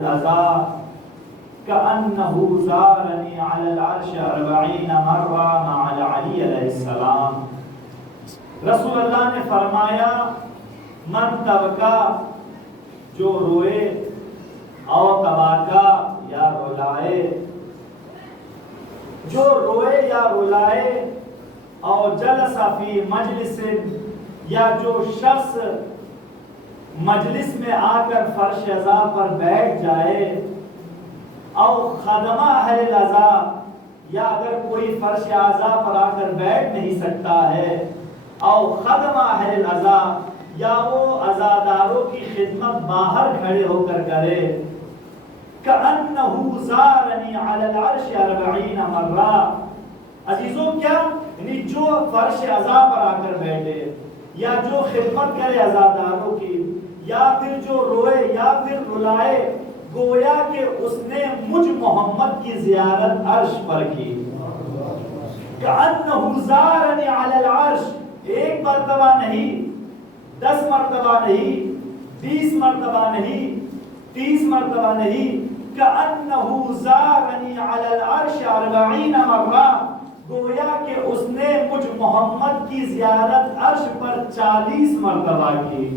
الأذى كأنه زارني على العرش 40 مرة مع علی علیہ السلام۔ رسول اللہ نے فرمایا من تبکا جو روئے او تباکا یا رلائے، جو روئے یا رلائے، او جلس فی مجلس یا جو شخص مجلس میں آ کر فرش عزا پر بیٹھ جائے، او خدمہ اہل العزا یا اگر کوئی فرش عزا پر آ کر بیٹھ نہیں سکتا ہے، او خدمہ اہل العزا یا وہ عزاداروں کی خدمت باہر کھڑے ہو کر کرے، کأنہ زارنی علی العرش 40 مرہ۔ عزیزوں کیا یعنی جو فرش عزا پر آ کر بیٹھے یا جو خدمت کرے عزاداروں کی، یا پھر جو روئے یا پھر رلائے، گویا کہ اس نے مجھ محمد کی زیارت عرش پر کی۔ کأنہ زارنی علی العرش، ایک مرتبہ نہیں، 10 مرتبہ نہیں، 20 مرتبہ نہیں، 30 مرتبہ نہیں، کأنہ زارنی علی العرش 40 مرہ، گویا کہ اس نے مجھ محمد کی زیارت عرش پر 40 مرتبہ کی۔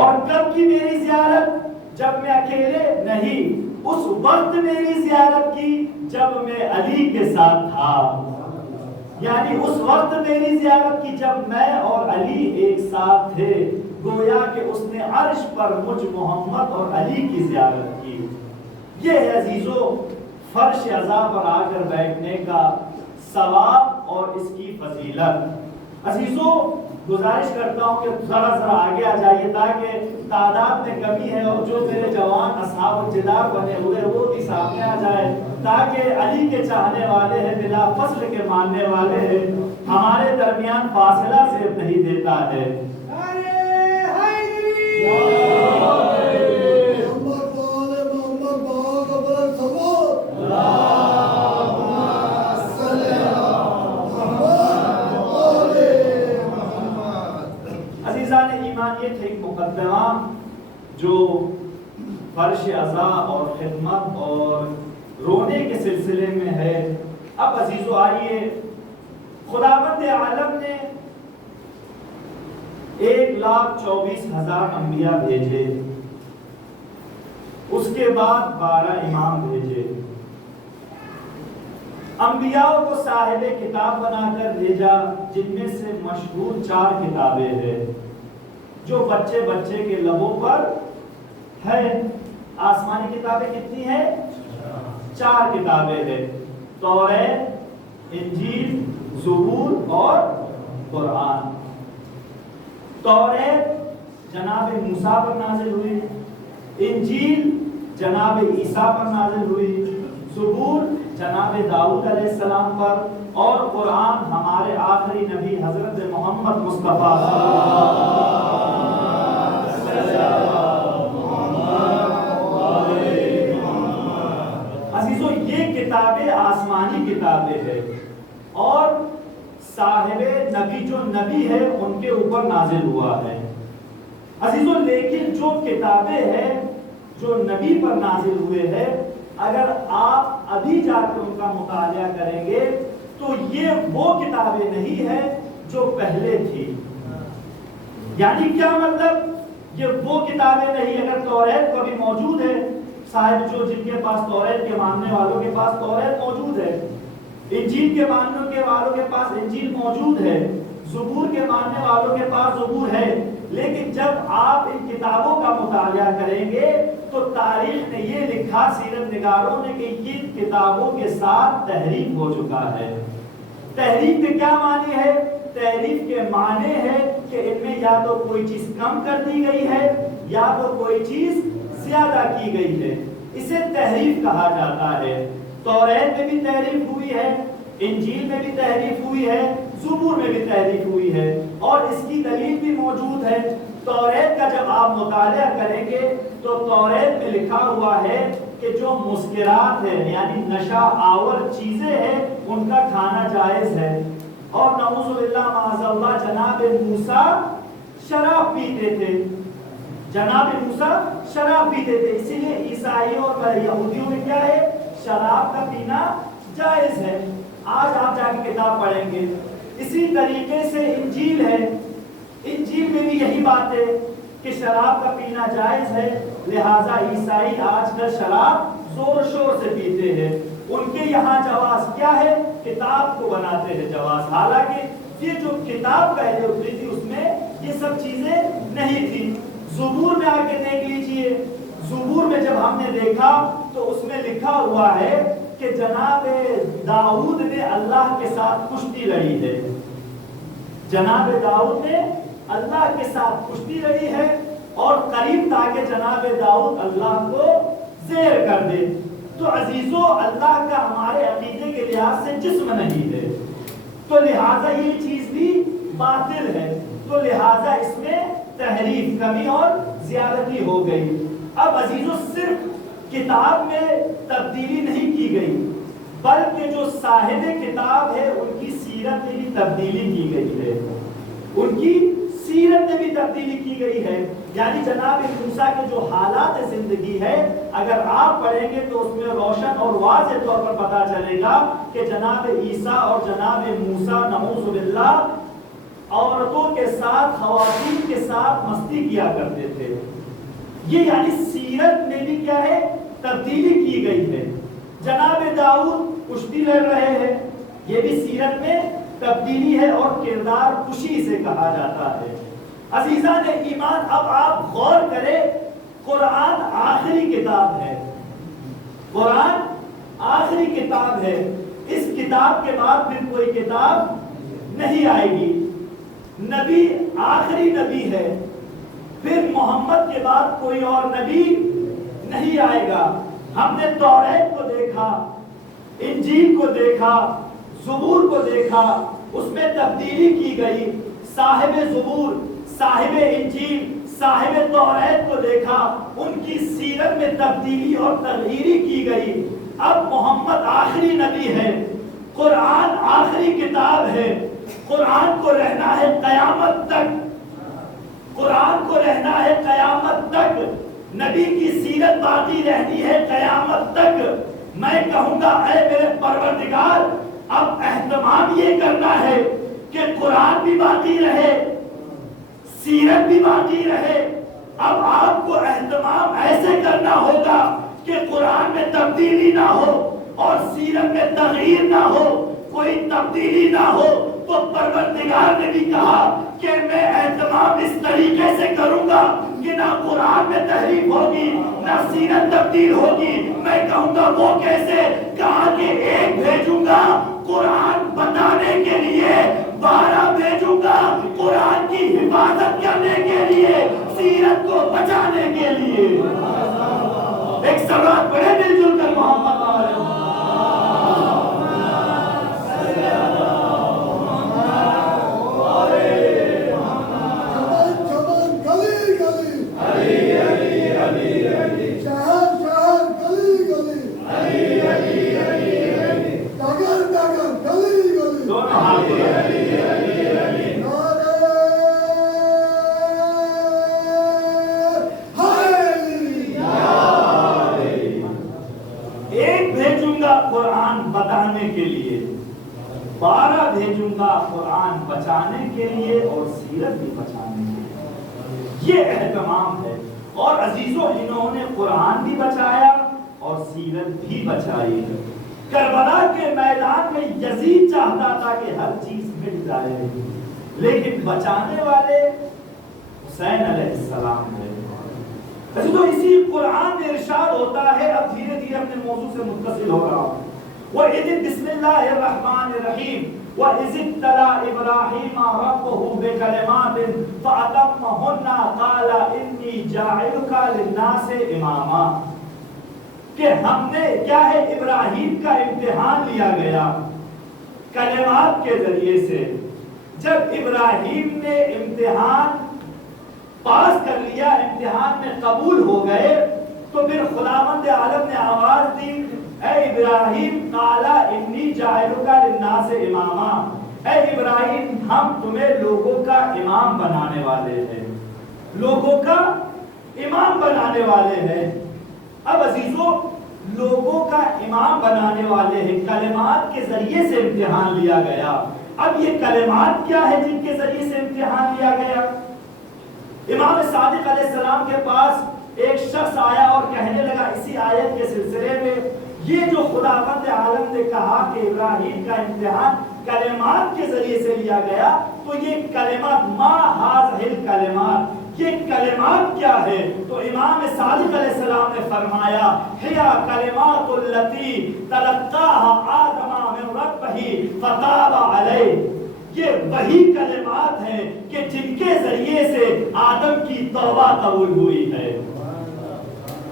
اور کب کی میری زیارت؟ جب میں اکیلے نہیں، اس وقت میری زیارت کی جب میں علی کے ساتھ تھا، یعنی اس وقت میری زیارت کی جب میں اور علی ایک ساتھ تھے، گویا کہ اس نے عرش پر مجھ محمد اور علی کی زیارت کی۔ یہ ہے عزیزو فرش عزا پر آ کر بیٹھنے کا ثواب اور اس کی فضیلت۔ عزیزو گزارش کرتا ہوں کہ ذرا آگے آ جائیے تاکہ تعداد میں کمی ہے، اور جو میرے جوان اصحاب الجدار بنے ہوئے وہ بھی سامنے آ جائے، تاکہ علی کے چاہنے والے ہیں، بلا فصل کے ماننے والے ہیں، ہمارے درمیان فاصلہ سے نہیں دیتا ہے۔ یہ تھے ایک مقدمہ جو فرش عزا اور خدمت اور رونے کے سلسلے میں ہے۔ اب عزیزو آئیے، خداوند عالم نے 1,24,000 انبیاء بھیجے، اس کے بعد 12 امام بھیجے، انبیاء کو صاحب کتاب بنا کر بھیجا، جن میں سے مشہور 4 کتابیں ہیں جو بچے بچے کے لبوں پر ہے۔ آسمانی کتابیں کتنی ہیں؟ 4 کتابیں ہیں، توریت، انجیل، زبور اور قرآن۔ توریت جناب موسیٰ پر نازل ہوئی، انجیل جناب عیسیٰ پر نازل ہوئی، زبور جناب داؤد علیہ السلام پر، اور قرآن ہمارے آخری نبی حضرت محمد مصطفیٰ عزیزو یہ کتابیں آسمانی کتابیں ہیں، اور صاحب نبی جو نبی ہے ان کے اوپر نازل ہوا ہے۔ عزیزو لیکن جو کتابیں ہیں جو نبی پر نازل ہوئے ہیں، اگر آپ ابھی جا کر ان کا مطالعہ کریں گے تو یہ وہ کتابیں نہیں ہیں جو پہلے تھی۔ یعنی کیا مطلب؟ یہ وہ کتابیں نہیں، اگر توریت کو بھی موجود ہے، صاحب جو جن کے پاس توریت کے ماننے والوں کے پاس توریت موجود ہے، انجیل کے ماننے والوں کے پاس انجیل موجود ہے، زبور کے ماننے والوں کے پاس زبور ہے، لیکن جب آپ ان کتابوں کا مطالعہ کریں گے تو تاریخ نے یہ لکھا، سیرت نگاروں نے، کہ ان کتابوں کے ساتھ تحریف ہو چکا ہے۔ تحریف کے کیا معنی ہے؟ تحریف کے معنی ہے کہ ان میں یا تو کوئی چیز کم کر دی گئی ہے یا تو کوئی چیز زیادہ کی گئی ہے، اسے تحریف کہا جاتا ہے۔ توریت میں بھی تحریف ہوئی ہے، انجیل میں بھی تحریف ہوئی ہے، زبور میں بھی تحریف ہوئی ہے، اور اس کی دلیل بھی موجود ہے۔ توریت کا جب آپ مطالعہ کریں گے تو توریت میں لکھا ہوا ہے کہ جو مسکرات ہے یعنی نشہ آور چیزیں ہیں ان کا کھانا جائز ہے، اور نعوذ باللہ معاذ اللہ جناب موسیٰ شراب پیتے تھے، جناب موسیٰ شراب پیتے تھے، اسی لیے عیسائیوں اور یہودیوں میں کیا ہے؟ شراب کا پینا جائز ہے. آج آپ جا کے کتاب پڑھیں گے. اسی طریقے سے انجیل ہے, انجیل میں بھی یہی بات ہے کہ شراب کا پینا جائز ہے. لہذا عیسائی آج کل شراب زور شور سے پیتے ہیں. ان کے یہاں جواز کیا ہے؟ کتاب کو بناتے ہیں جواز. حالانکہ یہ جو کتاب پہلے اتری تھی اس میں یہ سب چیزیں نہیں تھی. زبور میں آ کے دیکھ لیجئے, زبور میں جب ہم نے دیکھا تو اس میں لکھا ہوا ہے کہ جناب داؤد نے اللہ کے ساتھ کشتی لڑی ہے. جناب داؤد نے اللہ کے ساتھ کشتی لڑی ہے اور قریب تھا کہ جناب داؤد اللہ کو زیر کر دے. تو عزیزو, اللہ کا ہمارے عقیدے کے لحاظ سے جسم نہیں ہے, تو لہٰذا یہ چیز بھی باطل ہے. تو لہٰذا اس میں تحریف, کمی اور زیادتی ہو گئی. اب عزیزو, صرف کتاب میں تبدیلی نہیں کی گئی بلکہ جو صاحب کتاب ہے ان کی سیرت میں بھی تبدیلی کی گئی ہے. ان کی سیرت میں بھی تبدیلی کی گئی ہے. یعنی جناب موسیٰ کے جو حالات زندگی ہے اگر آپ پڑھیں گے تو اس میں روشن اور واضح طور پر پتا چلے گا کہ جناب عیسیٰ اور جناب موسیٰ نعوذ باللہ عورتوں کے ساتھ, خواتین کے ساتھ مستی کیا کرتے تھے. یہ یعنی سیرت میں بھی کیا ہے؟ تبدیلی کی گئی ہے. جناب داؤد کشتی لڑ رہے ہیں, یہ بھی سیرت میں تبدیلی ہے اور کردار کشی سے کہا جاتا ہے. عزیزان ایمان, اب آپ غور کریں, قرآن آخری کتاب ہے, قرآن آخری کتاب ہے. اس کتاب کے بعد پھر کوئی کتاب نہیں آئے گی. نبی آخری نبی ہے, پھر محمد کے بعد کوئی اور نبی نہیں آئے گا. ہم نے توریت کو دیکھا, انجیل کو دیکھا, زبور کو دیکھا, اس میں تبدیلی کی گئی. صاحب زبور, صاحب انجیل, صاحب توریت کو دیکھا, ان کی سیرت میں تبدیلی اور تغییری کی گئی. اب محمد آخری نبی ہے, قرآن آخری کتاب ہے. قرآن کو رہنا ہے قیامت تک, قرآن کو رہنا ہے قیامت تک. نبی کی سیرت باقی رہنی ہے قیامت تک. میں کہوں گا اے میرے پروردگار, اب اہتمام یہ کرنا ہے کہ قرآن بھی باقی رہے, سیرت بھی باقی رہے. اب آپ کو اہتمام ایسے کرنا ہوگا کہ قرآن میں تبدیلی نہ ہو اور سیرت میں تغییر نہ ہو, کوئی تبدیلی نہ ہو. تو پروردگار نے بھی کہا کہ میں اہتمام اس طریقے سے کروں گا کہ نہ قرآن میں تحریف ہوگی نہ سیرت تبدیل ہوگی. میں کہوں گا وہ کیسے؟ کہا کہ ایک بھیجوں گا قرآن بتانے کے لیے, 12 بھیجوں گا قرآن کی حفاظت کرنے کے لیے, سیرت کو بچانے کے لیے. ایک سوال پڑھے مل جل کر محمد بتانے کے لیے, 12 بھیجوں گا قرآن بچانے کے لیے اور سیرت بھی بچانے کے لیے. یہ اہتمام ہے. اور عزیزو, انہوں نے قرآن بھی بچایا اور سیرت بھی بچائی. کربلا کے میدان میں یزید چاہتا تھا کہ ہر چیز مٹ جائے, لیکن بچانے والے حسین علیہ السلام ہے. تو اسی قرآن میں ارشاد ہوتا ہے, اب دھیرے دھیرے اپنے موضوع سے متصل ہو رہا ہوں. وَإِذِ بِسْمِ اللَّهِ الرَّحْمَنِ الرَّحِيمِ وَإِذِ ابْتَلَىٰ إِبْرَاهِيمَ رَبُّهُ بِكَلِمَاتٍ فَأَتَمَّهُنَّ قَالَ إِنِّي جَاعِلُكَ لِلنَّاسِ إِمَامًا. کہ ہم نے کیا ہے, ابراہیم کا امتحان لیا گیا کلمات کے ذریعے سے. جب ابراہیم نے امتحان پاس کر لیا, امتحان میں قبول ہو گئے, تو پھر خداوند عالم نے آواز دی, اے ابراہیم, قالا انی جاعلک للناس اماما, اے ابراہیم ہم تمہیں لوگوں کا امام بنانے والے ہیں, لوگوں کا امام بنانے والے ہیں. اب عزیزوں لوگوں کا امام بنانے والے ہیں، کلمات کے ذریعے سے امتحان لیا گیا۔ اب یہ کلمات کیا ہے جن کے ذریعے سے امتحان لیا گیا؟ امام صادق علیہ السلام کے پاس ایک شخص آیا اور کہنے لگا اسی آیت کے سلسلے میں، یہ جو خداوند عالم نے کہا کہ ابراہیم کا امتحان کلمات کے ذریعے سے لیا گیا، تو یہ کلمات ما ہذہ الکلمات، یہ کلمات کیا ہے؟ تو امام صادق علیہ السلام نے فرمایا ہیا کلمات التی تلقاها آدم من ربہ فتاب علیہ، یہ وہی کلمات ہیں کہ جن کے ذریعے سے آدم کی توبہ قبول ہوئی ہے۔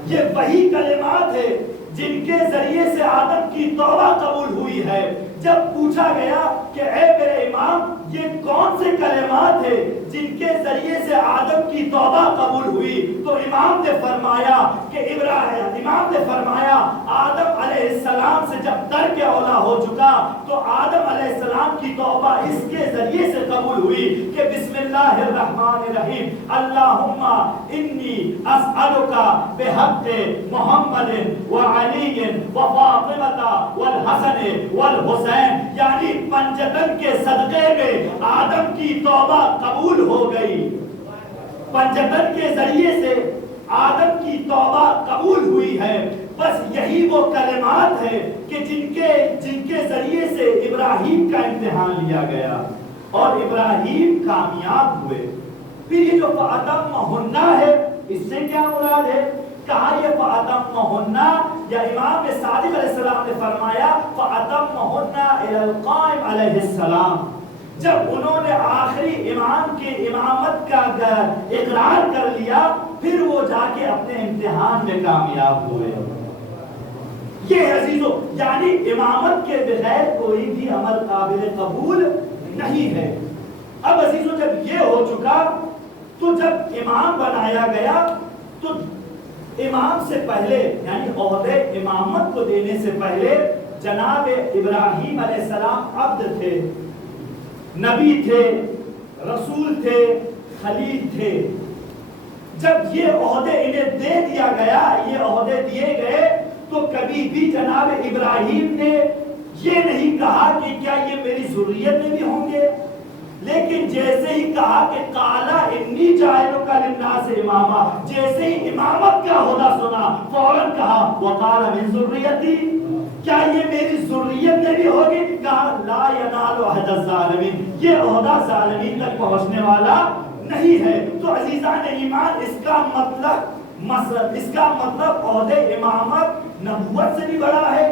یہ وہی کلمات ہیں جن کے ذریعے سے آدم کی توبہ قبول ہوئی ہے۔ جب پوچھا گیا کہ اے میرے امام یہ کون سے کلمات ہیں جن کے ذریعے سے آدم کی توبہ قبول ہوئی، تو امام نے فرمایا کہ امام نے فرمایا آدم علیہ السلام سے جب ترک اولا ہو چکا تو آدم علیہ السلام کی توبہ اس کے ذریعے سے قبول ہوئی کہ بسم اللہ الرحمن الرحیم اللہم انی اسألک بحق محمد وعلی وفاطمہ والحسن والحسین، یعنی پنجتن کے صدقے میں آدم کی توبہ قبول ہو گئی۔ پنجتن کے ذریعے سے آدم کی توبہ قبول ہوئی ہے۔ بس یہی وہ کلمات ہیں کہ جن کے ذریعے سے ابراہیم کا امتحان لیا گیا اور ابراہیم کامیاب ہوئے۔ پھر یہ جو فَأَتَمَّهُنَّ ہے اس سے کیا مراد ہے؟ کہا یہ فَأَتَمَّهُنَّ، یا امام صادق علیہ السلام نے فرمایا فَأَتَمَّهُنَّ إِلَى الْقَائِمِ علیہ السلام، جب انہوں نے آخری امام کے امامت کا اقرار کر لیا پھر وہ جا کے اپنے امتحان میں کامیاب ہوئے۔ یہ عزیزو یعنی امامت کے بغیر کوئی بھی عمل قابل قبول نہیں ہے۔ اب عزیزو جب یہ ہو چکا تو جب امام بنایا گیا تو امام سے پہلے یعنی عہدے امامت کو دینے سے پہلے جناب ابراہیم علیہ السلام عبد تھے، نبی تھے، رسول تھے، خلیل تھے۔ جب یہ عہدے انہیں دے دیا گیا، یہ عہدے دیے گئے، تو کبھی بھی جناب ابراہیم نے یہ نہیں کہا کہ کیا یہ میری ذریت میں بھی ہوں گے، لیکن جیسے ہی کہا کہ قالا انی جاعلک للناس اماما، جیسے ہی امامت کا عہدہ سنا فوراً کہا وقال من ذریتی، کیا یہ میری ذریت میں بھی ہوگی؟ کہا لا ینال عہد الظالمین، یہ عہدہ ظالمین تک پہنچنے والا نہیں ہے۔ تو عزیزان ایمان اس کا مطلب عہدے امامت نبوت سے بھی بڑا ہے،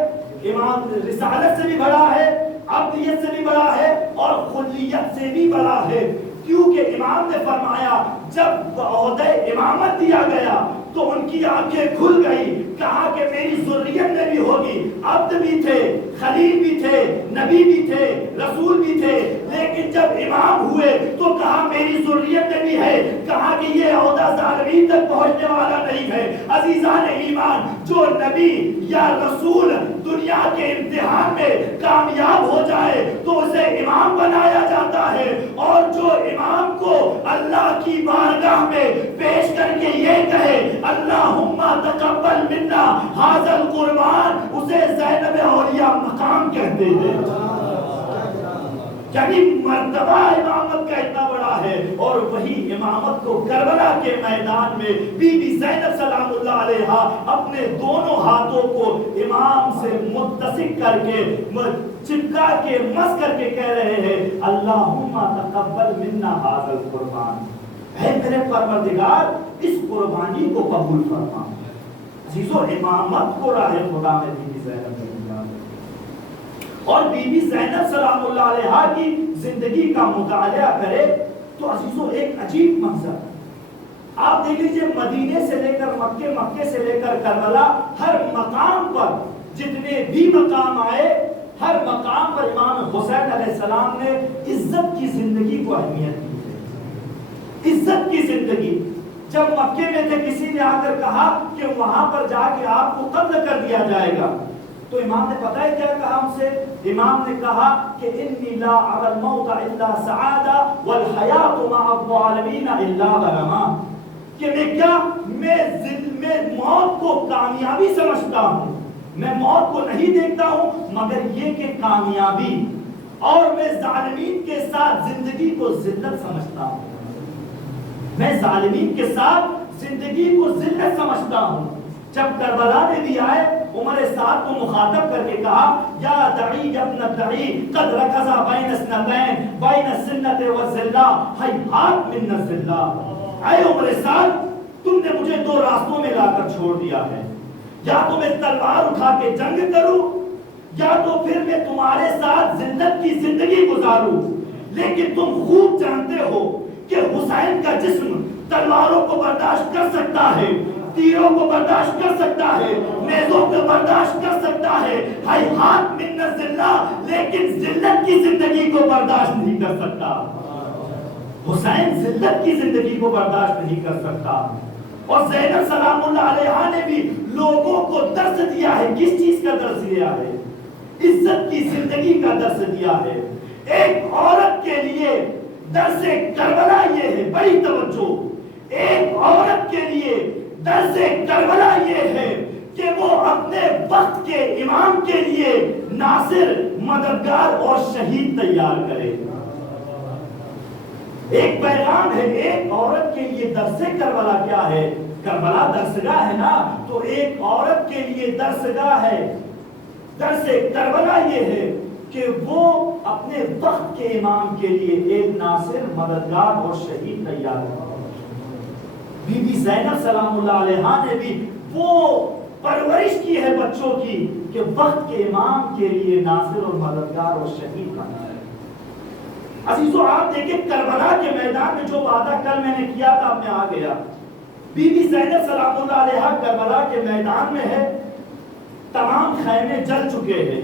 امام رسالت سے بھی بڑا ہے، عبدیت سے بھی بڑا ہے اور خلیت سے بھی بڑا ہے، کیونکہ امام نے فرمایا جب عہدہ امامت دیا گیا تو ان کی آنکھیں کھل گئی، کہا کہ میری ذریت میں بھی ہوگی، عبد بھی تھے، خلیل بھی تھے، نبی بھی تھے، رسول بھی تھے، لیکن جب امام ہوئے تو کہا میری ذریت میں بھی ہے، کہا کہ یہ عہدہ ظالمین تک پہنچنے والا نہیں ہے۔ عزیزان ایمان جو نبی یا رسول دنیا کے امتحان میں کامیاب ہو جائے تو اسے امام بنایا جاتا ہے، اور جو امام کو اللہ کی بارگاہ میں پیش کر کے یہ کہے اللہم تقبل منا ھذا القربان، اسے زینب اولیاء مقام کہتے ہیں۔ یعنی مرتبہ امامت کا اتنا بڑا ہے، اور وہی امامت کو کربلا کے میدان میں بی بی زینب سلام اللہ علیہا اپنے دونوں ہاتھوں کو امام سے متصق کر کے چپکا کے مس کر کے کہہ رہے ہیں اللہم تقبل منا ھذا القربان، اے میرے پروردگار اس قربانی کو قبول فرما۔ عزیزو امامت کو راہ خدا میں بی بی زینب نے دیا، اور بی بی زینب سلام اللہ علیہا کی زندگی کا مطالعہ کرے تو عزیزو ایک عجیب منظر آپ دیکھ لیجئے، مدینے سے لے کر مکے، مکے سے لے کر کربلا، ہر مقام پر جتنے بھی مقام آئے ہر مقام پر امام حسین علیہ السلام نے عزت کی زندگی کو اہمیت دی ہے۔ عزت کی زندگی، جب مکے میں تھے کسی نے آ کر کہا کہ وہاں پر جا کے آپ کو قتل کر دیا جائے گا، تو امام نے پتہ ہے کیا کہا ان سے؟ امام نے کہا کہ انی لا اری الموت الا سعادہ والحیات مع الظالمین الا غنما، کہ میں میں موت کو کامیابی سمجھتا ہوں، میں موت کو نہیں دیکھتا ہوں مگر یہ کہ کامیابی، اور میں ظالمین کے ساتھ زندگی کو ذلت سمجھتا ہوں، میں ظالمین کے ساتھ زندگی کو ذلت سمجھتا ہوں۔ جب کربلا میں بھی آئے عمر سعد کو مخاطب کر کے کہا یا دعی ابن الدعی قد رکضا بین اثنتین بین السنت والذلہ ہیہات من الذلہ، اے عمر سعد تم نے مجھے دو راستوں میں لا کر چھوڑ دیا ہے، یا تو میں تلوار اٹھا کے جنگ کروں یا تو پھر میں تمہارے ساتھ ذلت کی زندگی گزاروں، لیکن تم خوب جانتے ہو کہ حسین کا جسم تلواروں کو برداشت کر سکتا ہے، تیروں کو برداشت کر سکتا ہے، نیزوں کو برداشت کر سکتا ہے، ہیہات من الذلہ، لیکن ذلت کی زندگی کو برداشت نہیں کر سکتا۔ حسین ذلت کی زندگی کو برداشت نہیں کر سکتا۔ اور زینب سلام اللہ علیہا نے بھی لوگوں کو درس دیا ہے، کس چیز کا درس دیا ہے؟ عزت کی زندگی کا درس دیا ہے۔ ایک عورت کے لیے درس کربلا یہ ہے، بڑی توجہ، ایک عورت کے لیے درس کربلا یہ ہے کہ وہ اپنے وقت کے امام کے لیے ناصر، مددگار اور شہید تیار کرے۔ ایک پیغام ہے، ایک عورت کے لیے درس کربلا کیا ہے؟ کربلا درسگاہ ہے نا، تو ایک عورت کے لیے درسگاہ ہے، درس کربلا یہ ہے کہ وہ اپنے وقت کے امام کے لیے ایک ناصر، مددگار اور شہید تیار کرے۔ بی بی زینب سلام اللہ علیہا نے بھی وہ پرورش کی ہے بچوں کی کہ وقت کے امام کے لیے ناصر اور مددگار اور شہید بنا ہے۔ عزیزو آپ دیکھیں کربلا کے میدان میں جو وعدہ کل میں نے کیا تھا اب میں آ گیا۔ بی بی زینب سلام اللہ علیہا کربلا کے میدان میں ہے، تمام خیمے جل چکے ہیں،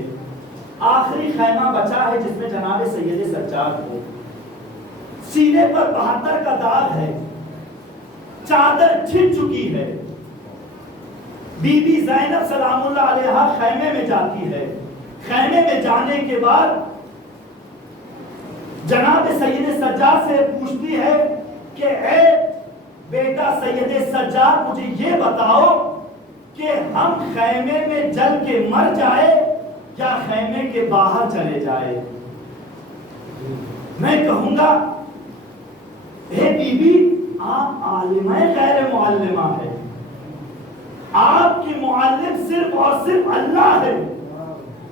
آخری خیمہ بچا ہے جس میں جناب سید سجاد ہو، سینے پر 72 کا داغ ہے، چادر چھن چکی ہے۔ بی بی زینب سلام اللہ علیہا خیمے میں جاتی ہے، خیمے میں جانے کے بعد جناب سید سجاد سے پوچھتی ہے کہ اے بیٹا سید سجاد مجھے یہ بتاؤ کہ ہم خیمے میں جل کے مر جائے یا خیمے کے باہر چلے جائے؟ میں کہوں گا اے بی بی آپ عالمہ غیر معلمہ ہے، آپ کی معلم صرف اور صرف اللہ ہے،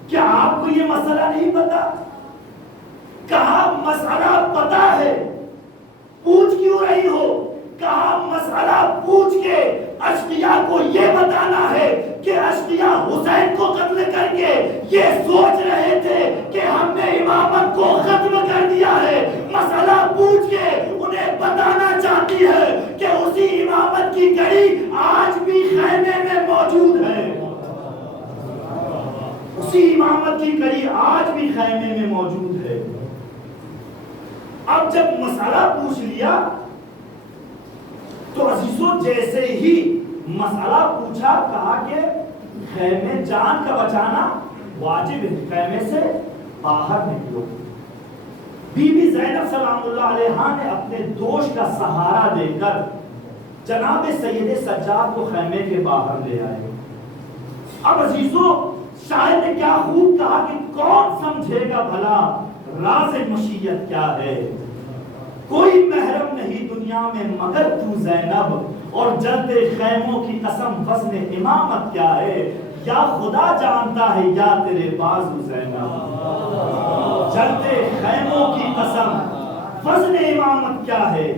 کیا آپ کو یہ مسئلہ نہیں پتا؟ کہا مسئلہ پتا ہے، پوچھ کیوں رہی ہو؟ کہا مسئلہ پوچھ کے اشقیاء کو یہ بتانا ہے کہ اشقیاء حسین کو قتل کر کے یہ سوچ رہے تھے کہ ہم نے امامت کو ختم کر دیا ہے، مسئلہ پوچھ کے انہیں بتانا چاہتی ہے کہ اسی امامت کی گڑی آج بھی خیمے میں موجود ہے، اسی امامت کی گڑی آج بھی خیمے میں موجود ہے۔ اب جب مسئلہ پوچھ لیا تو عزیزو جیسے ہی مسئلہ پوچھا کہا کہ خیمے جان کا بچانا واجب ہے، خیمے سے باہر نکلو۔ بی بی زینب سلام اللہ علیہا نے اپنے دوش کا سہارا دے کر جناب سید سجاد کو خیمے کے باہر لے آئے۔ اب عزیزو شاعر نے کیا خوب کہا کہ کون سمجھے گا بھلا راز مشیت کیا ہے، کوئی محرم نہیں دنیا میں مگر تو زینب، اور جلتے خیموں کی قسم وزن امامت کیا ہے، یا خدا جانتا ہے یا تیرے بازو زینب، جلتے خیموں کی قسم وزن امامت کیا ہے،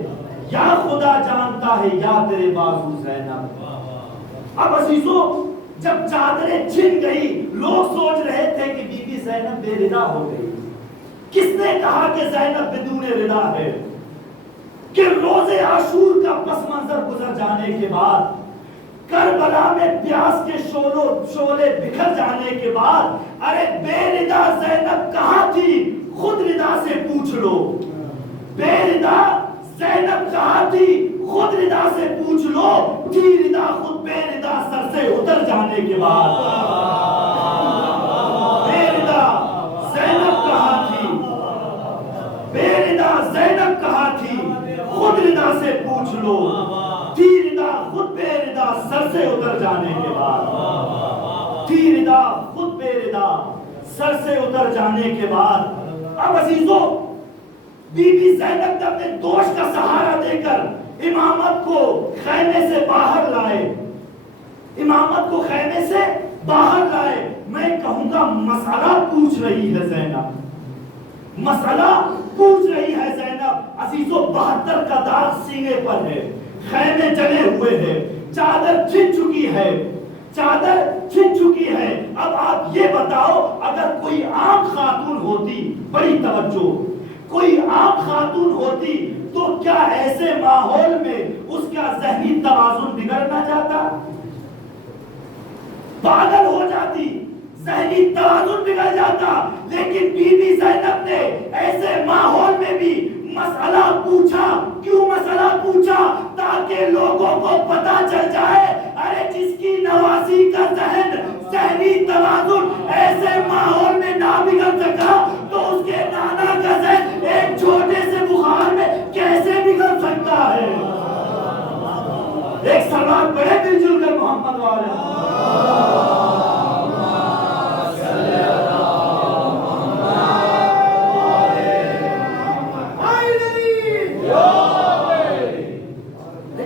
یا خدا جانتا ہے یا تیرے بازو زینب۔ اب عزیزو جب چادریں چھن گئی لوگ سوچ رہے تھے کہ بی بی زینب بے ردا ہو گئی۔ کس نے کہا کہ زینب بدون ردا ہے؟ کہ روز عاشور کا پس منظر گزر جانے کے بعد، کربلا میں پیاس کے شعلے بکھر جانے کے بعد، ارے بے ردا زینب کہاں تھی؟ خود ردا سے پوچھ لو، بے ردا زینب کہاں تھی؟ خود ردا سے پوچھ لو، تھی ردا خود بے ردا سر سے اتر جانے کے بعد۔ بے ردا زینب کہاں تھی؟ بے ردا زینب کہاں تھی؟ خود ردا سے پوچھ لو، تھی ردا خود بے ردا سر سے سے اتر جانے کے بعد، تھی ردا خود بے ردا سر سے اتر جانے کے بعد، اب عزیزوں بی بی زینب نے اپنے دوست کا سہارا دے کر امامت کو خیمے سے باہر لائے، امامت کو خیمے سے باہر لائے۔ میں کہوں گا مسئلہ پوچھ رہی ہے زینب، مسئلہ پوچھ رہی ہے زینب۔ عزیزوں 72 کا داغ سینے پر ہے، خیمے جلے ہوئے ہیں، چادر چھن چکی ہے، چادر چھن چکی ہے۔ اب آپ یہ بتاؤ اگر کوئی عام خاتون ہوتی، بڑی توجہ، کوئی عام خاتون ہوتی تو کیا ایسے ماحول میں اس کا ذہنی توازن بگڑ نہ جاتا؟ پاگل ہو جاتی، ذہنی توازن بگڑ جاتا۔ لیکن بی بی زینب نے ایسے ماحول میں بھی مسئلہ پوچھا۔ کیوں مسئلہ پوچھا؟ تاکہ لوگوں کو پتا چل جائے ارے جس کی نواسی کا ذہنی توازن ایسے ماحول میں نہ بگڑ سکا تو اس کے نانا کا ذہن ایک چھوٹے سے بخار میں کیسے بگڑ سکتا ہے؟ ایک سلام پڑھے مل جل کر محمد والے۔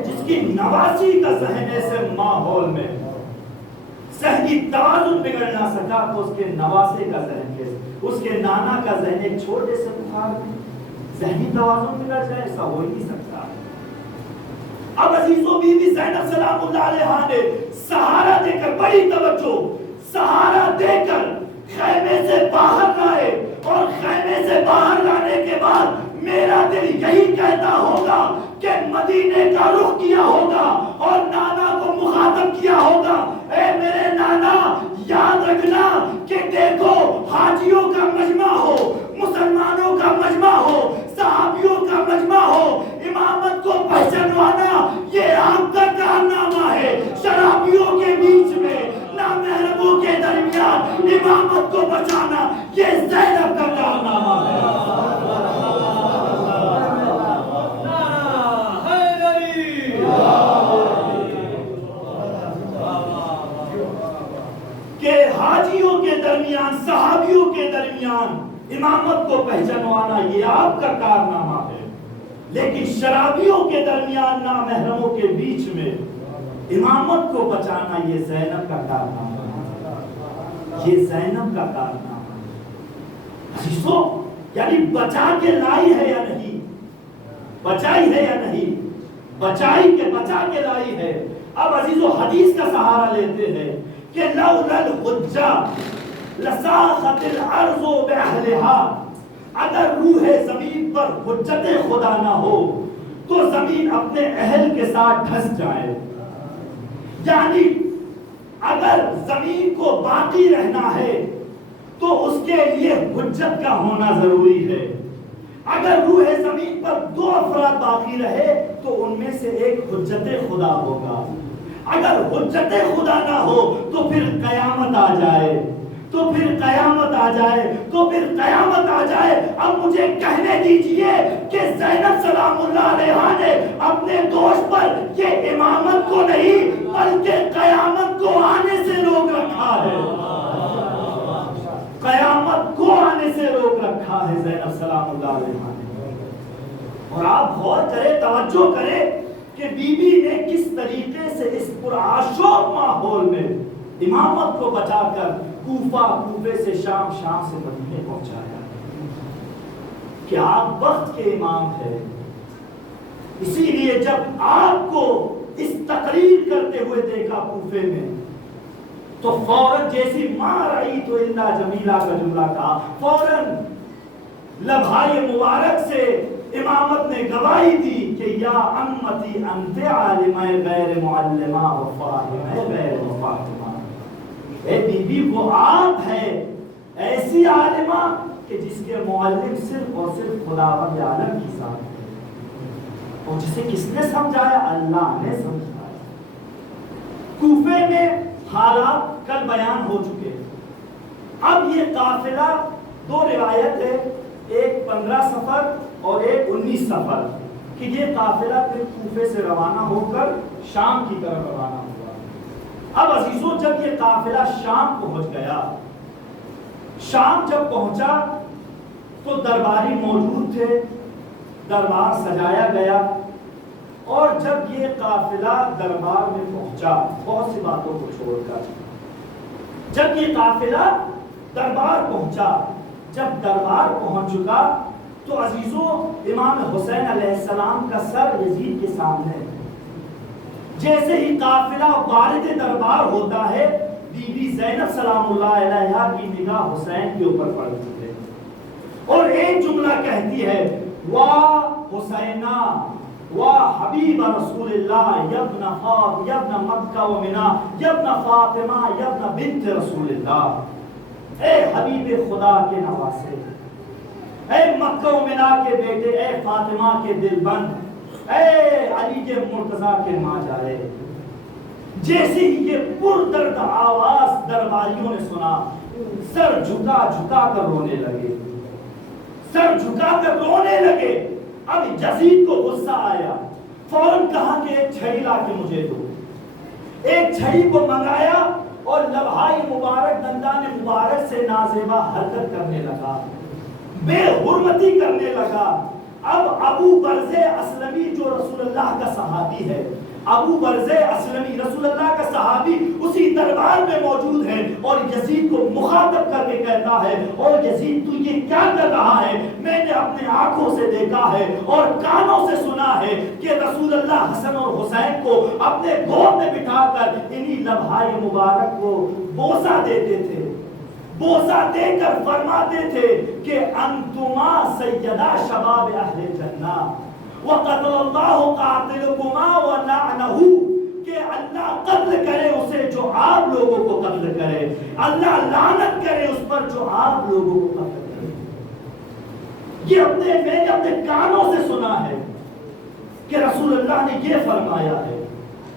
جس کی نواسی کا ذہن ایسے ماحول میں ذہنی توازن بگڑ نہ سکا تو اس کے نواسے کا ذہن کیسے، اس کے نانا کا ذہن ایک چھوٹے سے بخار میں ذہنی توازن بگڑ جائے؟ ایسا ہو ہی نہیں سکتا۔ اب عزیزوں بی بی زینب سلام اللہ علیہا نے سہارا دے کر، بڑی توجہ، سہارا دے کر خیمے سے باہر لائے، اور خیمے سے باہر لانے کے بعد میرا دل یہی کہتا ہوگا کہ مدینے کا رخ کیا ہوگا اور نانا کو مخاطب کیا ہوگا، اے میرے نانا یاد رکھنا کہ دیکھو حاجیوں کا مجمع ہو، مسلمانوں کا مجمع ہو، صحابیوں کا مجمع ہو، امامت کو پہچانوانا یہ آپ کا کارنامہ ہے۔ شرابیوں کے بیچ میں، نامحرموں کے درمیان امامت کو بچانا یہ زینب کا کارنامہ ہے۔ کہ حاجیوں کے درمیان، صحابیوں کے درمیان امامت کو پہچانوانا یہ آپ کا کارنامہ ہے، لیکن شرابیوں کے درمیان، نامحرموں کے بیچ میں امامت کو بچانا یہ زینب کا کارنامہ ہے، یہ زینب کا کارنامہ ہے۔ عزیزوں یعنی بچا کے لائی ہے یا نہیں، بچائی ہے یا نہیں، بچائی کے بچا کے لائی ہے۔ اب عزیزوں حدیث کا سہارا لیتے ہیں کہ لولا الحجہ لساخت الارض باہلها، اگر روح زمین پر حجت خدا نہ ہو تو زمین اپنے اہل کے ساتھ دھس جائے۔ یعنی اگر زمین کو باقی رہنا ہے تو اس کے لیے حجت کا ہونا ضروری ہے۔ اگر روح زمین پر 2 افراد باقی رہے تو ان میں سے ایک حجت خدا ہوگا۔ اگر حجت خدا نہ ہو تو پھر قیامت آ جائے، تو پھر قیامت آ جائے، تو پھر قیامت آ جائے۔ اب مجھے کہنے دیجئے کہ زینب سلام اللہ علیہا نے اپنے دوست پر یہ امامت کو نہیں بلکہ قیامت کو آنے سے روک رکھا ہے، قیامت کو آنے سے روک رکھا ہے زینب سلام اللہ علیہا نے۔ اور آپ غور کریں، توجہ کریں کہ بی بی نے کس طریقے سے اس پرآشوب ماحول میں امامت کو بچا کر کوفہ، کوفے سے شام، شام سے مدینے پہنچایا کہ آپ وقت کے امام ہیں۔ اسی لیے جب آپ کو اس تقریر کرتے ہوئے دیکھا کوفے میں تو فوراً جیسی ما رأیت الا جمیلہ کا جملہ کہا، فوراً لبھائے مبارک سے امامت نے گواہی دی کہ یا امتی انت عالمہ غیر معلمہ و فاہمہ غیر مفاہمہ، اے بی بی وہ آپ ہے ایسی عالمہ کہ جس کے معلم صرف اور صرف خداوند عالم کی ذات ہے، اور جسے کس نے سمجھایا؟ اللہ نے سمجھایا۔ کوفے میں حالات کل بیان ہو چکے ہیں۔ اب یہ قافلہ 2 روایت ہے، ایک 15 سفر اور ایک 19 سفر، کہ یہ قافلہ پھر کوفے سے روانہ ہو کر شام کی طرف روانہ ہوا۔ اب عزیزوں جب یہ قافلہ شام پہنچ گیا، شام جب پہنچا تو درباری موجود تھے، دربار سجایا گیا، اور جب یہ قافلہ دربار میں پہنچا، بہت سی باتوں کو چھوڑ کر جب یہ قافلہ دربار پہنچا، جب دربار پہنچ چکا تو عزیزوں امام حسین علیہ السلام کا سر یزید کے سامنے، جیسے ہی قافلہ وارد دربار ہوتا ہے، بی بی زینب سلام اللہ علیہا کی نگاہ حسین کے اوپر پڑتی ہے اور ایک جملہ کہتی ہے، واہ حسینہ واہ حبیب رسول اللہ یبن خاف یبن مکہ و منا یبن فاطمہ یبن بنت رسول اللہ، اے حبیب خدا کے نواسے، اے مکہ و منا کے بیٹے، اے فاطمہ کے دل بند، اے علی کے مرتضیٰ کے ماں جائے۔ جیسے ہی یہ پردرد آواز درباریوں نے سنا، سر جھکا جھکا کر رونے لگے، سر جھکا کر رونے لگے۔ اب یزید کو غصہ آیا، فوراً کہا کہ ایک چھڑی لا کے مجھے دو۔ ایک چھڑی کو منگایا اور لبہائی مبارک دندان مبارک سے نازیبا حرکت کرنے لگا، بے حرمتی کرنے لگا۔ اب ابو برزے اسلمی جو رسول اللہ کا صحابی ہے، ابو برزے اسلمی رسول اللہ کا صحابی اسی دربار میں موجود ہے اور یزید کو مخاطب کر کے کہتا ہے، اور یزید تو یہ کیا کر رہا ہے؟ میں نے اپنے آنکھوں سے دیکھا ہے اور کانوں سے سنا ہے کہ رسول اللہ حسن اور حسین کو اپنے گود میں بٹھا کر انہی لبہائی مبارک کو بوسہ دیتے تھے، بوسہ دے کر فرماتے تھے کہ انتما سیدہ شباب اہل جنہ وقتل اللہ قاتلکما ولعنہ، کہ اللہ قتل کرے اسے جو آپ لوگوں کو قتل کرے، اللہ لعنت کرے اس پر جو آپ لوگوں کو قتل کرے۔ یہ میں نے اپنے کانوں سے سنا ہے کہ رسول اللہ نے یہ فرمایا ہے،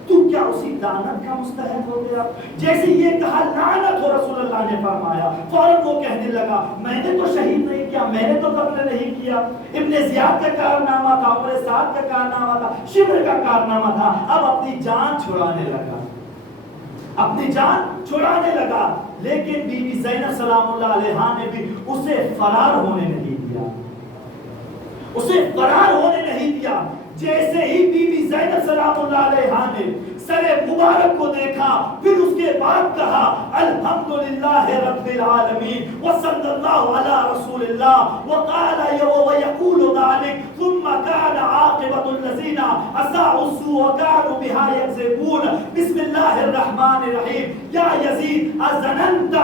تو کیا اسی لعنت کا مستحق ہو گیا؟ جیسے یہ کہا لعنت ہو رسول اللہ نے فرمایا، فوراً وہ کہنے لگا میں نے تو شہید نہیں کیا، میں نے تو قتل نہیں کیا، ابن زیاد کا کارنامہ تھا، عمر سعد کا کارنامہ تھا، شمر کا کارنامہ تھا۔ اب اپنی جان چھڑانے لگا، اپنی جان چھڑانے لگا، لیکن بی بی زینب سلام اللہ علیہا نے بھی اسے فرار ہونے نہیں دیا، اسے فرار ہونے نہیں دیا۔ جیسے ہی بی بی زینب سلام اللہ علیہا نے سر مبارک کو دیکھا، پھر اس کے بعد کہا الحمدللہ رب العالمین وصلی اللہ علی رسول اللہ وقال ویقول ذلك ثم كان عاقبۃ الذین اساءوا السوء وكانوا بها يكذبون بسم اللہ الرحمن الرحیم یا یزید ازننت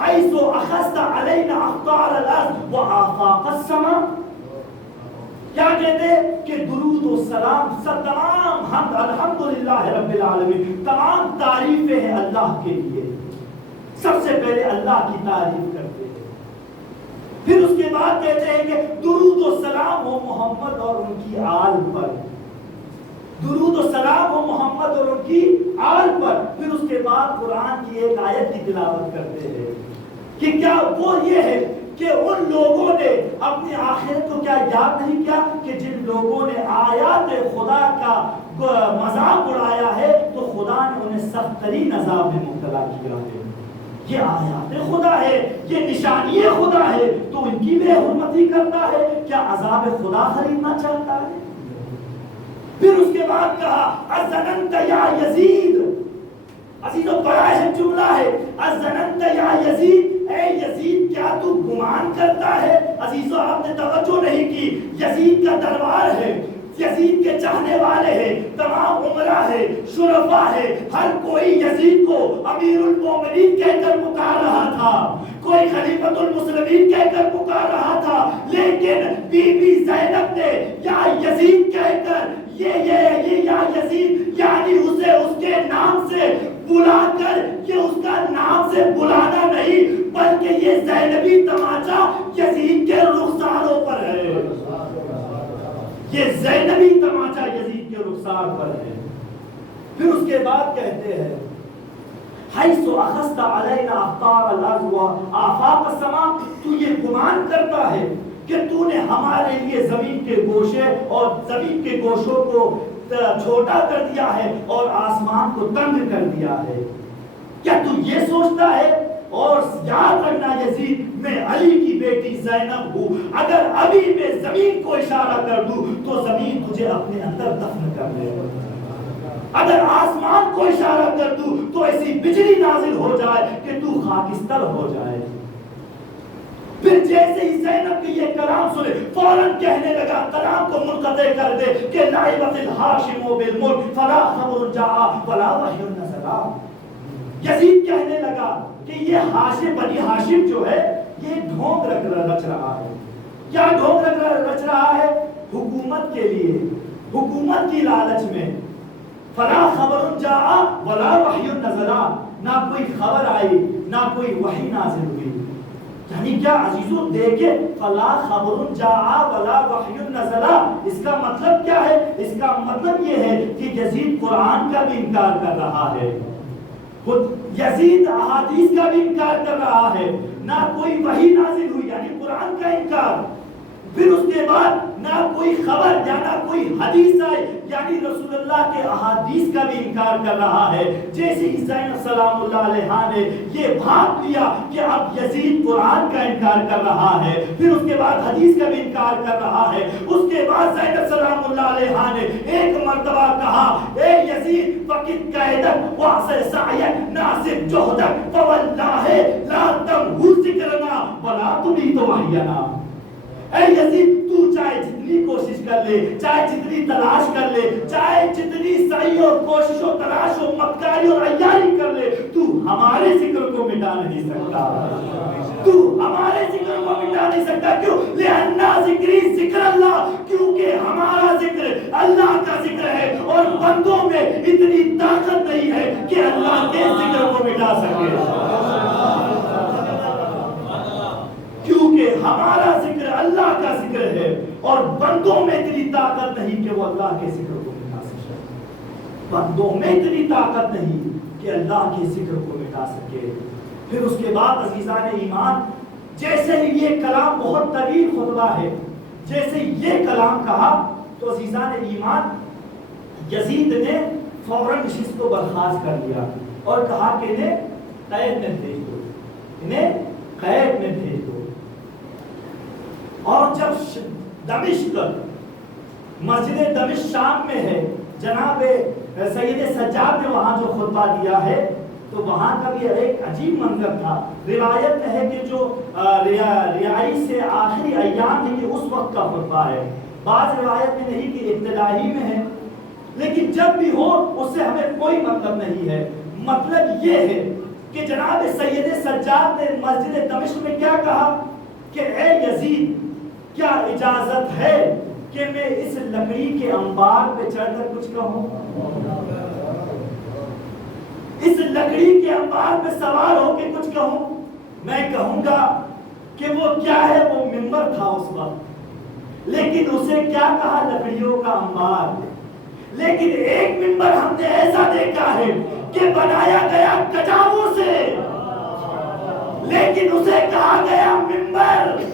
حیث اخذت علینا اخطار الارض وآفاق السماء۔ کیا کہتے کہ درود و سلام تمام حمد الحمدللہ رب العالمین، تمام تعریفیں ہیں اللہ کے لیے، سب سے پہلے اللہ کی تعریف کرتے ہیں، پھر اس کے بعد کہتے ہیں کہ درود و سلام ہو محمد اور ان کی آل پر، درود و سلام ہو محمد اور ان کی آل پر۔ پھر اس کے بعد قرآن کی ایک آیت کی تلاوت کرتے ہیں کہ کیا وہ یہ ہے کہ ان لوگوں نے اپنی آخرت کو کیا یاد نہیں کیا کہ جن لوگوں نے آیات خدا کا مذاق اڑایا ہے تو خدا نے انہیں سخت ترین عذاب میں مبتلا کیا ہے۔ یہ آیات خدا ہے، یہ نشانی خدا ہے، تو ان کی بے حرمتی کرتا ہے، کیا عذاب خدا خریدنا چاہتا ہے؟ پھر اس کے بعد کہا ازننت یا یزید، عزیزو بڑا اہم جملہ ہے، ازننت یا یزید، اے یزید کیا تو گمان کرتا ہے؟ عزیزو آپ نے توجہ نہیں کی، یزید کا دربار ہے، یزید کے چاہنے والے ہیں، تمام عمرہ ہے، شرفا ہے، ہر کوئی یزید کو امیر المومنین کہہ کر پکار رہا تھا، کوئی خلیفۃ المسلمین کہہ کر پکار رہا تھا، لیکن بی بی زینب نے یا یزید کہہ کر یہ یا یزید یعنی اسے اس کے نام سے بلا کر، یہ اس کا نام سے بلانا نہیں بلکہ یہ زینبی تماچا یزید کے رخساروں پر ہے، یہ زینبی تماچا یزید کے رخسار پر ہے۔ پھر اس کے بعد کہتے ہیں حیث اخذت علینا اخطار الارض وآفاق السماء، تو یہ گمان کرتا ہے کہ تو نے ہمارے لیے زمین کے گوشے اور زمین کے گوشوں کو چھوٹا کر دیا ہے اور آسمان کو تنگ کر دیا ہے. کیا تو یہ سوچتا ہے؟ اور یاد رکھنا یزید میں علی کی بیٹی زینب ہوں، اگر ابھی میں زمین کو اشارہ کر دوں تو زمین تجھے اپنے اندر دفن کر لے. اگر آسمان کو اشارہ کر دوں تو ایسی بجلی نازل ہو جائے کہ تو خاکستر ہو جائے. پھر جیسے ہی زینب کے یہ کلام سنے فوراً کہنے لگا، کلام کو منقطع کر دے کہ لعبت الہاشم بالملک فلا خبر جاء ولا وحی نزل. یزید کہنے لگا کہ یہ ہاشم بنی ہاشم جو ہے یہ ڈھونگ رچ رہا ہے. کیا ڈھونگ رچ رہا ہے؟ حکومت کے لیے، حکومت کی لالچ میں. فلا خبر جاء ولا وحی نزل، نہ کوئی خبر آئی نہ کوئی وحی نازل ہوئی. یعنی کیا عزیزو دیکھیں، فلا خبر جاء ولا وحی نزل، اس کا مطلب کیا ہے؟ اس کا مطلب یہ ہے کہ یزید قرآن کا بھی انکار کر رہا ہے، یزید احادیث کا بھی انکار کر رہا ہے، نہ کوئی وحی نازل ہوئی یعنی قرآن کا انکار. پھر اس کے بعد نہ کوئی خبر یا نہ کوئی حدیث آئے یعنی رسول اللہ کے احادیث کا بھی انکار کر رہا ہے. جیسے ہی زینب سلام اللہ علیہا نے یہ بھاپ لیا کہ اب یزید قرآن کا انکار کر رہا ہے، پھر اس کے بعد حدیث کا بھی انکار کر رہا ہے، اس کے بعد زینب سلام اللہ علیہا نے ایک مرتبہ کہا، اے یزید فقد قیدک واصل سعیک ناصب جہدک فواللہ لا تمحو ذکرنا ولا تمیت وحینا. اے یزید تو چاہے جتنی کوشش کر لے، چاہے جتنی تلاش کر لے، چاہے جتنی سعی اور کوشش و تلاش و مکاری اور عیاری کر لے، تو ہمارے ذکر کو مٹا نہیں سکتا. تو ہمارے ذکر کو مٹا نہیں سکتا. کیوں؟ لِأَنَّا ذِكْرِي ذِكْرَ اللَّهِ، کیونکہ ہمارا ذکر اللہ کا ذکر ہے اور بندوں میں اتنی طاقت نہیں ہے کہ اللہ کے ذکر کو مٹا سکے. کیونکہ ہمارا ذکر اللہ کا ذکر ہے اور بندوں میں اتنی طاقت نہیں کہ وہ اللہ کے ذکر کو مٹا سکے. بندوں میں اتنی طاقت نہیں کہ اللہ کے ذکر کو مٹا سکے. پھر اس کے بعد عزیزان ایمان، جیسے ہی یہ کلام بہت طویل خطبہ ہے، جیسے یہ کلام کہا تو عزیزان ایمان یزید نے فوراً نشست کو برخاست کر لیا اور کہا کہ انہیں قید میں بھیج دو، انہیں قید میں بھیج دو. اور جب دمشق، مسجد دمشق شام میں ہے، جناب سید سجاد نے وہاں جو خطبہ دیا ہے تو وہاں کا بھی ایک عجیب منظر تھا. روایت میں ہے کہ جو رہائی سے آخری ایام ہے کہ اس وقت کا خطبہ ہے. بعض روایت میں نہیں کہ ابتدائی میں ہے، لیکن جب بھی ہو اس سے ہمیں کوئی مطلب نہیں ہے. مطلب یہ ہے کہ جناب سید سجاد نے مسجد دمشق میں کیا کہا کہ اے یزید، کیا اجازت ہے کہ میں اس لکڑی کے انبار پہ چڑھ کر کچھ کہوں؟ اس لکڑی کے انبار پہ سوار ہو کے کچھ کہوں؟ میں کہوں گا کہ وہ کیا ہے، وہ منبر تھا اس وقت، لیکن اسے کیا کہا؟ لکڑیوں کا انبار. لیکن ایک منبر ہم نے ایسا دیکھا ہے کہ بنایا گیا کجاووں سے، لیکن اسے کہا گیا منبر.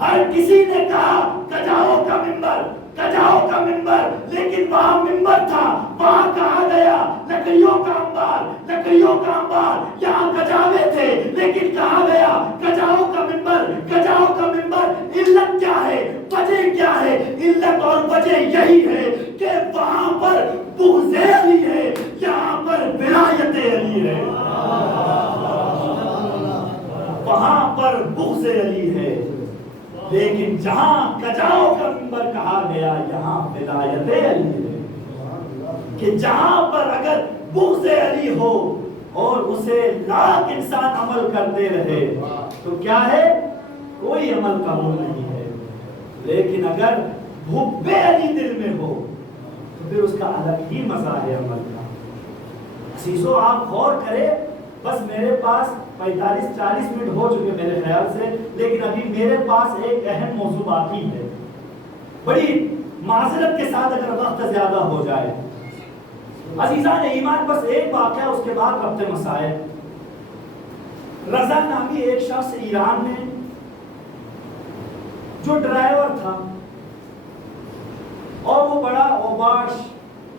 ہر کسی نے کہا کجاؤ کا منبر، کجاؤ کا منبر، لیکن وہاں منبر تھا، وہاں کہا گیا لکڑیوں کا انبار، لکڑیوں کا انبار. یہاں کجاوے تھے لیکن کہا گیا کجاؤ کا منبر، کجاؤ کا منبر. علت کیا ہے؟ وجہ کیا ہے؟ علت اور وجہ یہی ہے کہ وہاں پر بغض علی ہے، یہاں پر ولایت علی ہے. وہاں پر بغض علی ہے، لیکن جہاں کجاؤ کا منبر کہا گیا یہاں ولایت علی ہے. کہ جہاں پر اگر بغض علی ہو اور اسے لاکھ انسان عمل کرتے رہے تو کیا ہے؟ کوئی عمل قبول نہیں ہے. لیکن اگر حب علی دل میں ہو تو پھر اس کا الگ ہی مزہ ہے عمل کا. عزیزو آپ غور کریں، بس میرے پاس 45-40 منٹ ہو چکے میرے خیال سے، لیکن ابھی میرے پاس ایک اہم موضوع باقی ہے. بڑی معذرت کے ساتھ اگر وقت زیادہ ہو جائے. عزیزان ایمان بس ایک واقعہ، اس کے بعد ربط مسائل. رضا نامی ایک شخص ایران میں جو ڈرائیور تھا اور وہ بڑا اوباش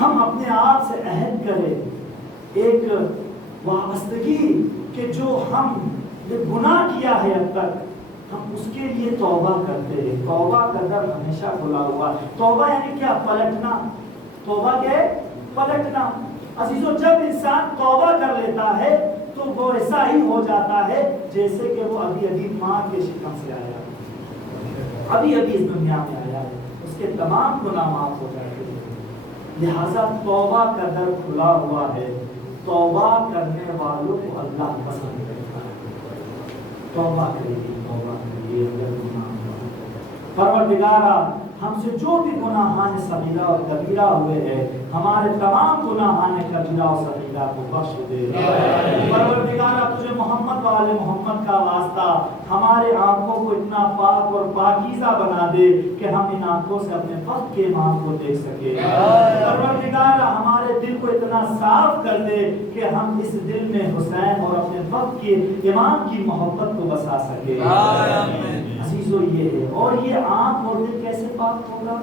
ہم اپنے آپ سے عہد کریں ایک وابستگی کہ جو ہم نے گناہ کیا ہے اب تک ہم اس کے لیے توبہ کرتے ہیں. توبہ کا در ہمیشہ کھلا ہوا. توبہ یعنی کیا؟ پلٹنا. توبہ کے پلٹنا. عزیزو جب انسان توبہ کر لیتا ہے تو وہ ایسا ہی ہو جاتا ہے جیسے کہ وہ ابھی ابھی ماں کے شکم سے آیا ہے, ابھی ابھی اس دنیا میں آیا ہے, اس کے تمام گناہ معاف ہو جاتے ہیں. لہذا توبہ کا در کھلا ہوا ہے. توبہ کرنے والوں کو اللہ پسند کرتا ہے. توبہ کریے, توبہ کریے. اگر گناہ پروردگارا ہم سے جو بھی گناہان صغیرہ اور کبیرہ ہوئے ہیں, ہمارے تمام گناہان کبیرہ اور صغیرہ کو بخش دے. پروردگارا تجھے محمد والے محمد کا واسطہ ہمارے آنکھوں کو اتنا پاک اور پاکیزہ بنا دے کہ ہم ان آنکھوں سے اپنے وقت کے امام کو دیکھ سکے. پروردگارا ہمارے دل کو اتنا صاف کر دے کہ ہم اس دل میں حسین اور اپنے وقت کے امام کی محبت کو بسا سکے. عزیزو یہ ہے. اور یہ آنکھ اور دل کیسے پاک ہوگا؟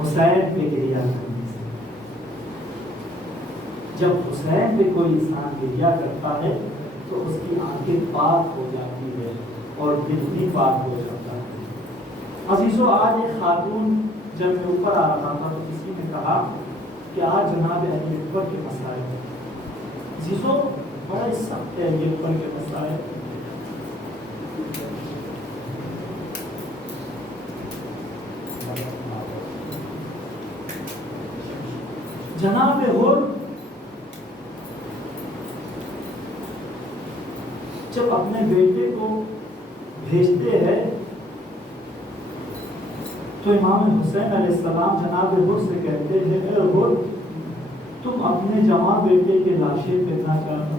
حسین پہ گریہ کرنے سے. جب حسین پہ کوئی انسان گریہ کرتا ہے تو اس کی آنکھیں پاک ہو جاتی ہے اور دل بھی پاک ہو جاتا ہے. عزیزو آج ایک خاتون جب میں اوپر آ رہا تھا تو کسی نے کہا کہ آج جناب علی اکبر کے مسائل. عزیزو بڑا سخت ہے علی اکبر کے مسائل. جناب حر جب اپنے بیٹے کو بھیجتے ہیں تو امام حسین علیہ السلام جناب حر سے کہتے ہیں اے حر تم اپنے جوان بیٹے کے لاشیں پھیرنا چاہتا,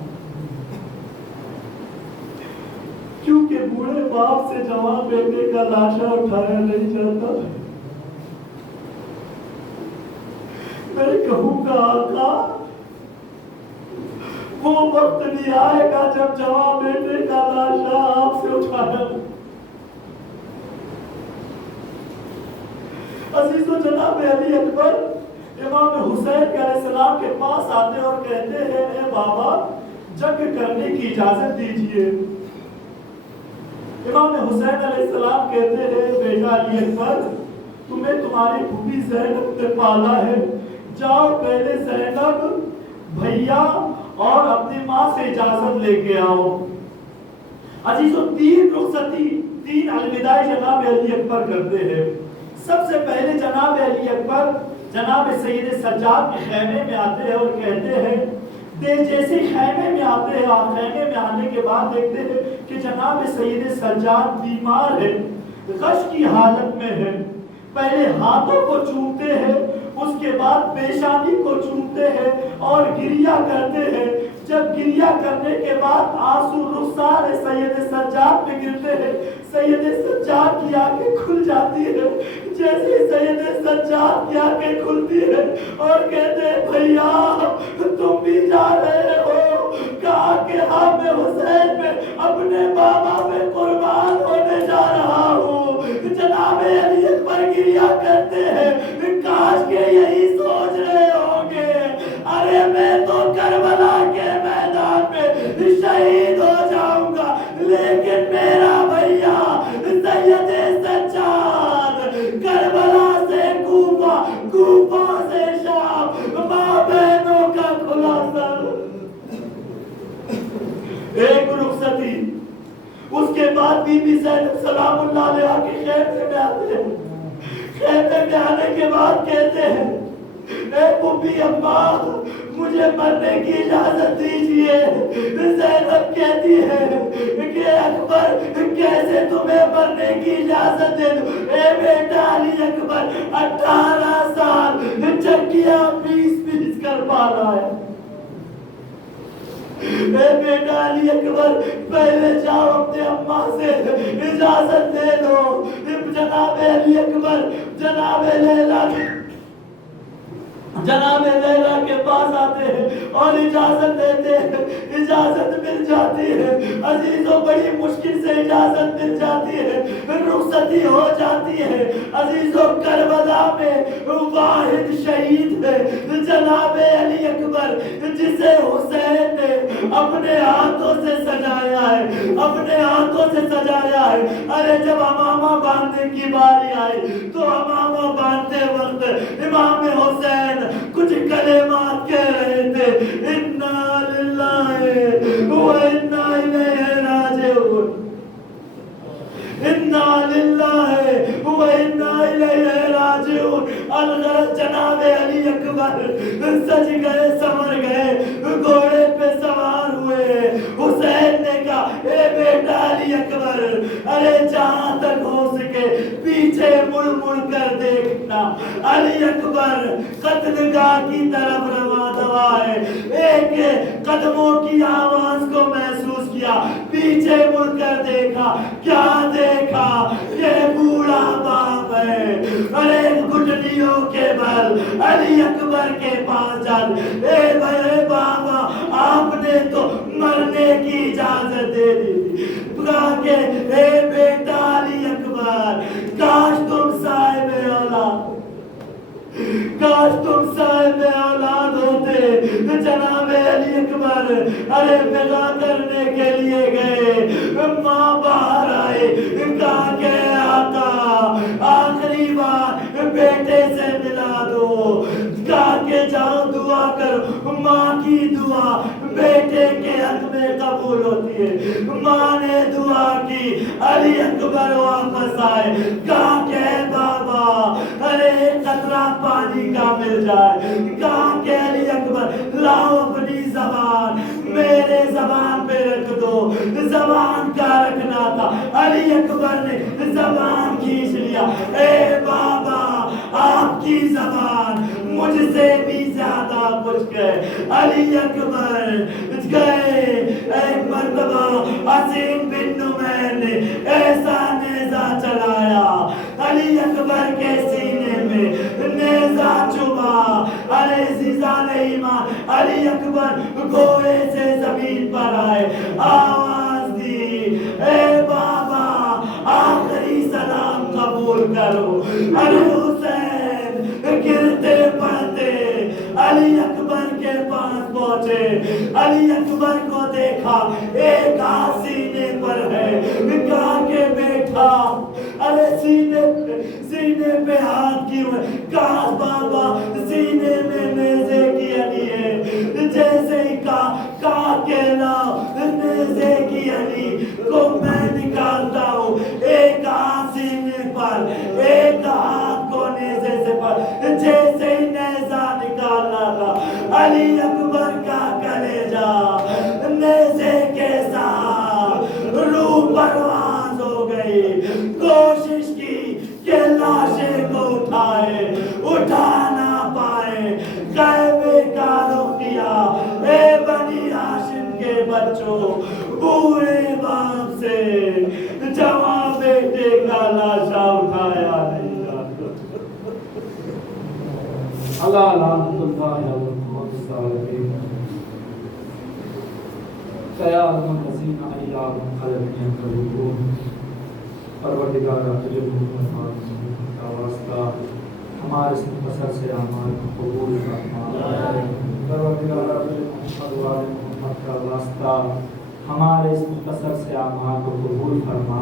کیونکہ بوڑھے باپ سے جوان بیٹے کا لاشا اٹھایا نہیں جاتا. میں کہوں گا آقا وہ وقت نہیں آئے گا جب جوان بیٹے کا لاشا آپ سے اٹھایا. عزیزو جناب علی اکبر امام حسین علیہ السلام کے پاس آتے اور کہتے ہیں اے بابا جنگ کرنے کی اجازت دیجئے. امام حسین علیہ السلام کہتے ہیں بیٹا علی اکبر تمہیں تمہاری پھوپھی زینب نے پالا ہے, جاؤ پہلے زینب بھیا اور اپنی ماں سے اجازت لے کے آؤ. عزیزو تین رخصتی, تین الوداع جناب علی اکبر کرتے ہیں. سب سے پہلے جناب علی اکبر جناب سید سجاد کے خیمے میں آتے ہیں اور کہتے ہیں جیسے خیمے میں آتے ہیں, خیمے میں آنے کے بعد دیکھتے ہیں کہ جناب سید سجاد بیمار ہے, غش کی حالت میں ہے. پہلے ہاتھوں کو چومتے ہیں, اس کے بعد پیشانی کو چومتے ہیں اور گریہ کرتے ہیں. جب گریہ کرنے کے بعد آنسو رخسار سید سجاد پہ گرتے ہیں, سید سجاد کی آنکھیں کھل جاتی ہے. جیسے سید سجاد کی آنکھیں کھلتی ہے اور کہتے ہیں بھیا تم بھی جا رہے ہو. کہا کہ ہاں میں حسین میں اپنے بابا میں قربان ہونے جا رہا ہوں. جناب علی اکبر گریہ کرتے ہیں, کاش کہ یہی سوچ رہے ہوں گے ارے میں تو کربلا کے میدان میں شہید ہو جاؤں گا, لیکن میرا بھیا سید سجاد کربلا سے کوفہ, کوفہ سے شام, ماں بہنوں کا کھلا سر. ایک رخصتی. اس کے بعد بی بی زینب سلام اللہ علیہ کے خیمے میں آتے ہیں. خیمے میں آنے کے بعد کہتے ہیں اے پھوپھی اماں مجھے مرنے کی اجازت دیجیے. زینب کہتی ہے کہ اکبر کیسے تمہیں مرنے کی اجازت دے دوں. اے بیٹا علی اکبر 18 سال چکیا پیس کر پالا ہے. اے بیٹا علی اکبر پہلے جاؤ اپنے اماں سے اجازت دے دو. جناب علی اکبر جناب لیلا جناب لیلا کے پاس آتے ہیں اور اجازت دیتے ہیں، اجازت مل جاتی ہے عزیزوں، بڑی مشکل سے اجازت مل جاتی ہے، رخصتی ہو جاتی ہے عزیزوں۔ کربلا میں واحد شہید ہے جناب علی اکبر، جسے حسین نے اپنے ہاتھوں سے سجایا ہے، اپنے ہاتھوں سے سجایا ہے۔ ارے جب امامہ باندھنے کی باری آئی تو امامہ باندھتے وقت امام حسین کچھ کلمات کہہ رہے تھے، انا للہ و انا الیہ راجعون، انا للہ و انا الیہ راجعون۔ الغرض جناب علی اکبر سج گئے، سنور گئے، گھوڑے پہ سوار ہوئے۔ حسین نے کہا اے بیٹا علی اکبر، ارے جہاں تک ہو سکے پیچھے مڑ مڑ کر دیکھنا۔ علی اکبر قتل گاہ کی طرف رواں دوا ہے، ایک قدموں کی آواز کو محسوس کیا، پیچھے مڑ کر دیکھا، کیا دیکھا کہ بوڑھا باپ ہے، ارے گھٹنیوں کے بل علی اکبر کے پاس جاتے، اے بھائی بابا آپ نے تو مرنے کی اجازت دے دی، کہا کہ اے بیٹا علی اکبر کاش تم صاحب اولاد، کاش تم صاحب اولاد ہوتے۔ جناب علی اکبر ارے بغا کرنے کے لیے گئے، ماں باہر آئے، کہا کہ آقا آخری بار بیٹے سے ملا دو، کہا کہ جاؤ دعا کرو، ماں کی دعا بیٹے کے حق میں قبول ہوتی ہے۔ ماں نے دعا کی، علی اکبر واپس آئے، کہا کہ بابا ارے قطرہ پانی کا مل جائے، کہا کہ علی اکبر لاؤ اپنی زبان میرے زبان پہ رکھ دو، زبان کا رکھنا تھا۔ علی اکبر نے زبان کھینچ لیا، اے بابا آپ کی زبان مجھ سے بھی زیادہ کچھ ہے۔ علی اکبر گئے، ایک مرتبہ عظیم بن نمیر نے ایسا نیزہ چلایا، علی اکبر کے سینے میں نیزہ چبھا، ارے عزیزان ایمان علی اکبر گھوڑے سے زمین پر آئے، آواز دی، اے بابا آخری سلام قبول کرو۔ ارے حسین گرتے پڑتے علی اکبر کے پاس پہنچے، علی اکبر کو دیکھا، ایک ہاتھ سینے پر ہے، کہا کہ بیٹا ارے سینے پہ ہاتھ کیوں ہے؟ کہا بابا سینے میں نیزے کی علی ہے، جیسے ہی کہا کہ لاؤ نیزے کی علی کو میں نکالتا ہوں، ایک ہاتھ سینے پر، ایک ہاتھ کو نیزے سے پر، جیسے ہی نیزہ نکالنا تھا علی اکبر کا کلیجہ نیزے کے ساتھ روح پرواز ہو گئی، کوشش کی کہ لاشیں کو اٹھائے، اٹھا نہ پائے، خیمے کا رخ کیا، اے بنی ہاشم کے بچوں، بوڑھے باپ سے جوان بیٹے کا لاشا اٹھایا نہیں جاتا۔ اللہ لعنت اللہ علی الظالمین، خیال الذین ایام خلقین قلوبهم، پروردگار تجھے محمد کا واسطہ ہمارے اس مختصر سے اعمال کو قبول فرما، پروردگار تجھے محمد کا واسطہ ہمارے اس مختصر سے اعمال کو قبول فرما،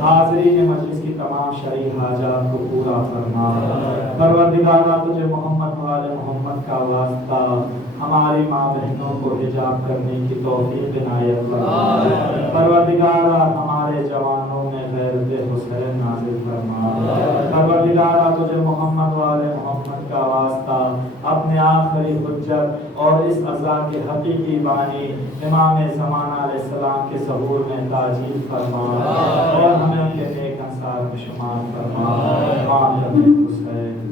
حاضرین مجلس کی تمام شرعی حاجات کو پورا فرما، پروردگار تجھے محمد والے محمد کا واسطہ ہماری ماں بہنوں کو حجاب کرنے کی توفیق عنایت فرما، پروردگار ہمارے جوانوں میں غیرت حسین نازل فرما، پروردگار تجھے محمد والے محمد کا واسطہ اپنے آخری حجت اور اس عزا کے حقیقی بانی امام زمانہ علیہ السلام کے ظہور میں تاجیل فرما اور ہمیں ان کے نیک انصار میں شمار فرما، امام حسین